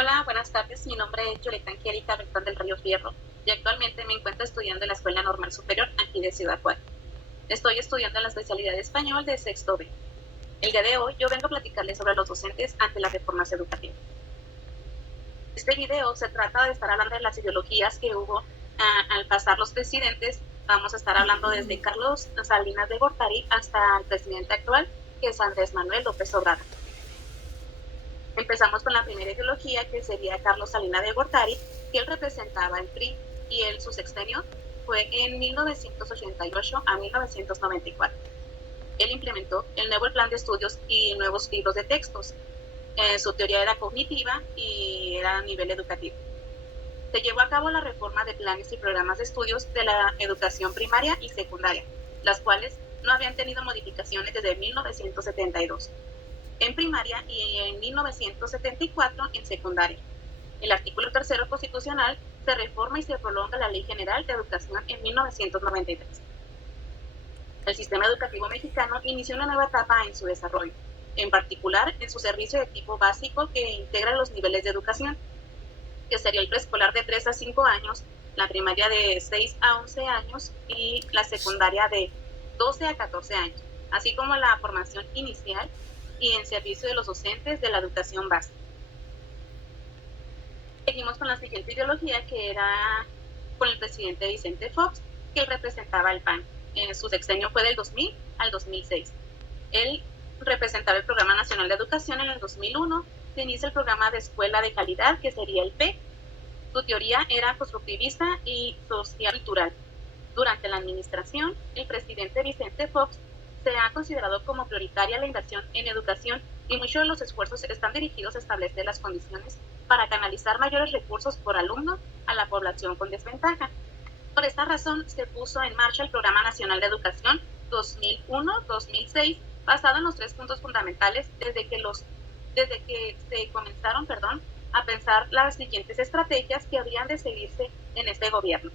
Hola, buenas tardes. Mi nombre es Yolita Angélica Beltrán del Río Fierro y actualmente me encuentro estudiando en la Escuela Normal Superior aquí de Ciudad Juárez. Estoy estudiando en la especialidad de español de sexto B. El día de hoy yo vengo a platicarles sobre los docentes ante las reformas educativas. Este video se trata de estar hablando de las ideologías que hubo al pasar los presidentes. Vamos a estar hablando desde Carlos Salinas de Gortari hasta el presidente actual, que es Andrés Manuel López Obrador. Empezamos con la primera ideología, que sería Carlos Salinas de Gortari, que él representaba el PRI y su sexenio fue en 1988 a 1994. Él implementó el nuevo plan de estudios y nuevos libros de textos. Su teoría era cognitiva y era a nivel educativo. Se llevó a cabo la reforma de planes y programas de estudios de la educación primaria y secundaria, las cuales no habían tenido modificaciones desde 1972. En primaria y en 1974 en secundaria. El artículo 3 constitucional se reforma y se prolonga la Ley General de Educación en 1993. El sistema educativo mexicano inició una nueva etapa en su desarrollo, en particular en su servicio de tipo básico que integra los niveles de educación, que sería el preescolar de 3 a 5 años, la primaria de 6 a 11 años y la secundaria de 12 a 14 años, así como la formación inicial y en servicio de los docentes de la educación básica. Seguimos con la siguiente ideología, que era con el presidente Vicente Fox, que él representaba el PAN. Su sexenio fue del 2000 al 2006. Él representaba el Programa Nacional de Educación en el 2001. Se inicia el programa de Escuela de Calidad, que sería el PEC. Su teoría era constructivista y social cultural. Durante la administración, el presidente Vicente Fox se ha considerado como prioritaria la inversión en educación y muchos de los esfuerzos están dirigidos a establecer las condiciones para canalizar mayores recursos por alumno a la población con desventaja. Por esta razón, se puso en marcha el Programa Nacional de Educación 2001-2006, basado en los 3 puntos fundamentales desde que se comenzaron a pensar las siguientes estrategias que habrían de seguirse en este gobierno.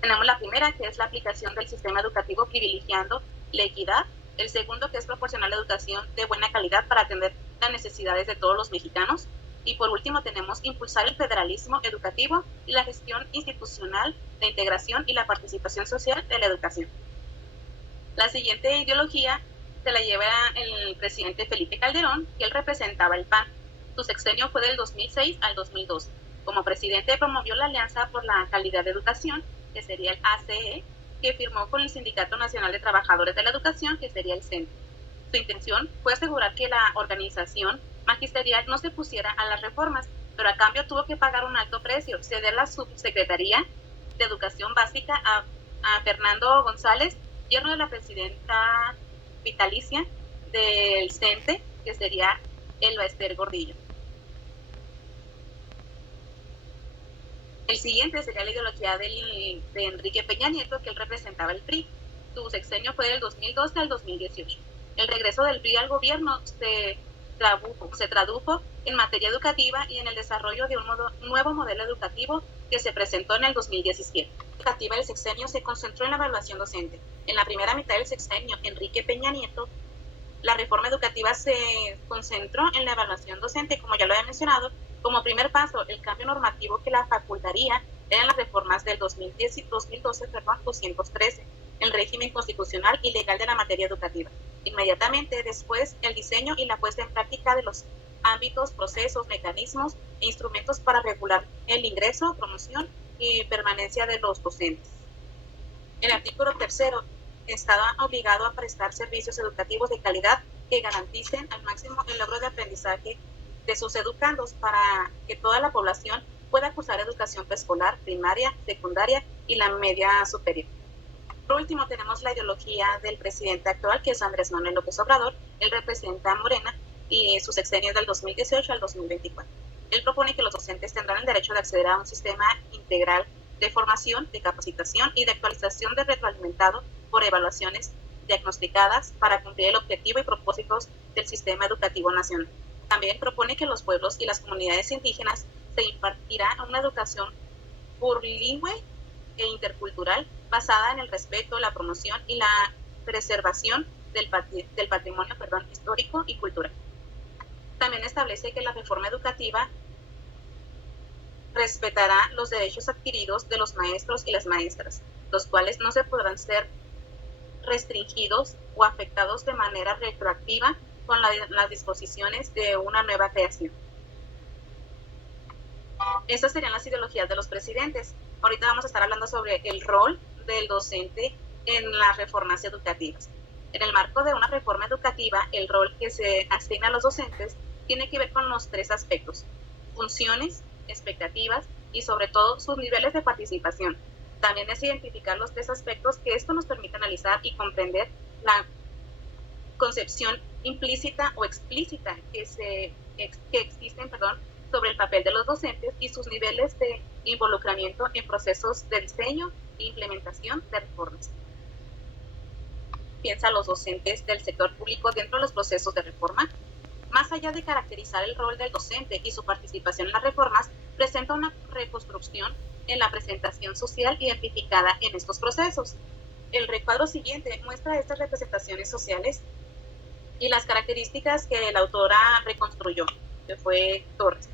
Tenemos la primera, que es la aplicación del sistema educativo privilegiando la equidad. El segundo, que es proporcionar la educación de buena calidad para atender las necesidades de todos los mexicanos. Y por último tenemos impulsar el federalismo educativo y la gestión institucional, la integración y la participación social de la educación. La siguiente ideología se la lleva el presidente Felipe Calderón, que él representaba el PAN. Su sexenio fue del 2006 al 2012. Como presidente promovió la Alianza por la Calidad de Educación, que sería el ACE, que firmó con el Sindicato Nacional de Trabajadores de la Educación, que sería el CENTE. Su intención fue asegurar que la organización magisterial no se pusiera a las reformas, pero a cambio tuvo que pagar un alto precio, ceder la subsecretaría de Educación Básica a Fernando González, yerno de la presidenta vitalicia del CENTE, que sería Elba Ester Gordillo. El siguiente sería la ideología de Enrique Peña Nieto, que él representaba el PRI. Su sexenio fue del 2012 al 2018. El regreso del PRI al gobierno se tradujo en materia educativa y en el desarrollo de un nuevo modelo educativo que se presentó en el 2017. La educativa del sexenio se concentró en la evaluación docente. En la primera mitad del sexenio, Enrique Peña Nieto, la reforma educativa se concentró en la evaluación docente, como ya lo había mencionado. Como primer paso, el cambio normativo que la facultaría eran las reformas del 2012, 213, el régimen constitucional y legal de la materia educativa. Inmediatamente después, el diseño y la puesta en práctica de los ámbitos, procesos, mecanismos e instrumentos para regular el ingreso, promoción y permanencia de los docentes. El artículo 3 estaba obligado a prestar servicios educativos de calidad que garanticen al máximo el logro de aprendizaje de sus educandos para que toda la población pueda cursar educación preescolar, primaria, secundaria y la media superior. Por último, tenemos la ideología del presidente actual, que es Andrés Manuel López Obrador. Él representa a Morena y su sexenio es del 2018 al 2024. Él propone que los docentes tendrán el derecho de acceder a un sistema integral de formación, de capacitación y de actualización de retroalimentado por evaluaciones diagnosticadas para cumplir el objetivo y propósitos del sistema educativo nacional. También propone que los pueblos y las comunidades indígenas se impartirá una educación plurilingüe e intercultural basada en el respeto, la promoción y la preservación del patrimonio histórico y cultural. También establece que la reforma educativa respetará los derechos adquiridos de los maestros y las maestras, los cuales no se podrán ser restringidos o afectados de manera retroactiva con las disposiciones de una nueva creación. Estas serían las ideologías de los presidentes. Ahorita vamos a estar hablando sobre el rol del docente en las reformas educativas. En el marco de una reforma educativa, el rol que se asigna a los docentes tiene que ver con los tres aspectos: funciones, expectativas y sobre todo sus niveles de participación. También es identificar los tres aspectos que esto nos permite analizar y comprender la concepción implícita o explícita que existen sobre el papel de los docentes y sus niveles de involucramiento en procesos de diseño e implementación de reformas. Piensa los docentes del sector público dentro de los procesos de reforma. Más allá de caracterizar el rol del docente y su participación en las reformas, presenta una reconstrucción en la presentación social identificada en estos procesos. El recuadro siguiente muestra estas representaciones sociales y las características que la autora reconstruyó, que fue Torres.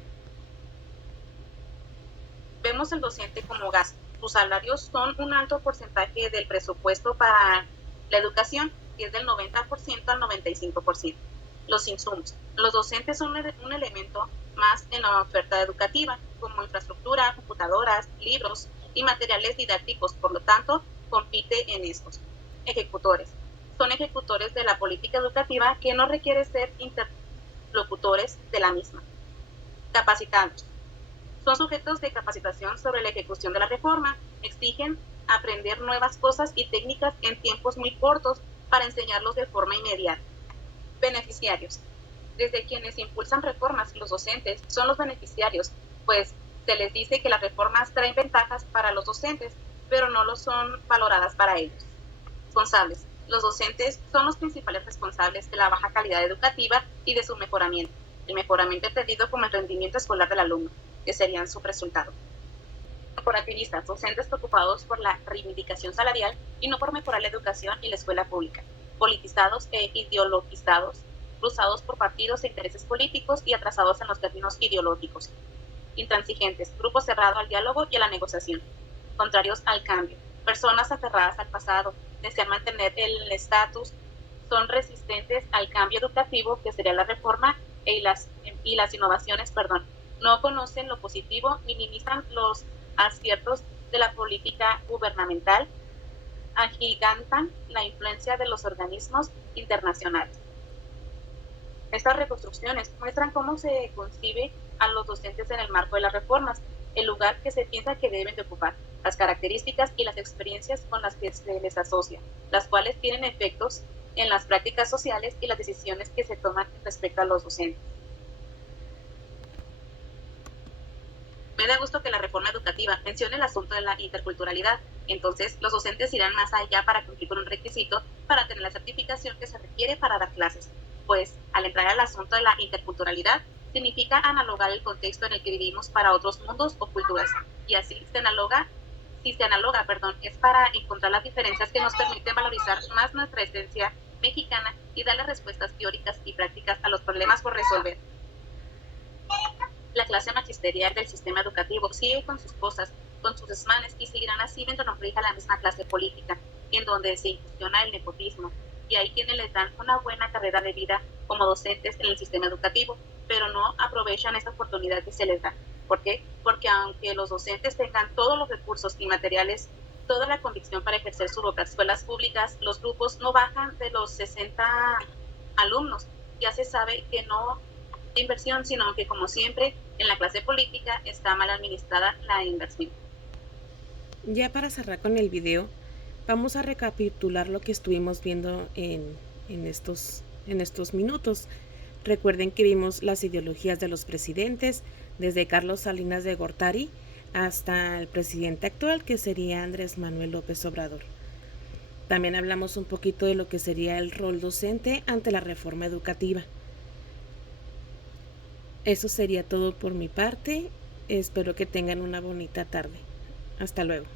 Vemos el docente como gasto. Sus salarios son un alto porcentaje del presupuesto para la educación, que es del 90% al 95%. Los insumos. Los docentes son un elemento más en la oferta educativa, como infraestructura, computadoras, libros y materiales didácticos. Por lo tanto, compite en estos. Ejecutores. Son ejecutores de la política educativa que no requiere ser interlocutores de la misma. Capacitados. Son sujetos de capacitación sobre la ejecución de la reforma, exigen aprender nuevas cosas y técnicas en tiempos muy cortos para enseñarlos de forma inmediata. Beneficiarios. Desde quienes impulsan reformas, los docentes son los beneficiarios, pues se les dice que las reformas traen ventajas para los docentes, pero no lo son valoradas para ellos. Responsables. Los docentes son los principales responsables de la baja calidad educativa y de su mejoramiento. El mejoramiento entendido como el rendimiento escolar del alumno, que serían su resultado. Corporativistas, docentes preocupados por la reivindicación salarial y no por mejorar la educación y la escuela pública. Politizados e ideologizados, cruzados por partidos e intereses políticos y atrasados en los términos ideológicos. Intransigentes, grupo cerrado al diálogo y a la negociación. Contrarios al cambio, personas aferradas al pasado, desean mantener el estatus, son resistentes al cambio educativo, que sería la reforma, y las innovaciones, no conocen lo positivo, minimizan los aciertos de la política gubernamental, agigantan la influencia de los organismos internacionales. Estas reconstrucciones muestran cómo se concibe a los docentes en el marco de las reformas, el lugar que se piensa que deben de ocupar, las características y las experiencias con las que se les asocia, las cuales tienen efectos en las prácticas sociales y las decisiones que se toman respecto a los docentes. Me da gusto que la reforma educativa mencione el asunto de la interculturalidad. Entonces, los docentes irán más allá para cumplir con un requisito para tener la certificación que se requiere para dar clases. Pues, al entrar al asunto de la interculturalidad, significa analogar el contexto en el que vivimos para otros mundos o culturas. Y así si se analoga, es para encontrar las diferencias que nos permiten valorizar más nuestra esencia mexicana y darle respuestas teóricas y prácticas a los problemas por resolver. La clase magisterial del sistema educativo sigue con sus cosas, con sus desmanes, y seguirán así mientras no rija la misma clase política, en donde se incursiona el nepotismo, y hay quienes les dan una buena carrera de vida como docentes en el sistema educativo, pero no aprovechan esta oportunidad que se les da. ¿Por qué? Porque aunque los docentes tengan todos los recursos y materiales, toda la convicción para ejercer su vocación, escuelas públicas, los grupos no bajan de los 60 alumnos. Ya se sabe que no inversión, sino que, como siempre, en la clase política está mal administrada la inversión. Ya para cerrar con el video, vamos a recapitular lo que estuvimos viendo en estos minutos. Recuerden que vimos las ideologías de los presidentes, desde Carlos Salinas de Gortari hasta el presidente actual, que sería Andrés Manuel López Obrador. También hablamos un poquito de lo que sería el rol docente ante la reforma educativa. Eso sería todo por mi parte. Espero que tengan una bonita tarde. Hasta luego.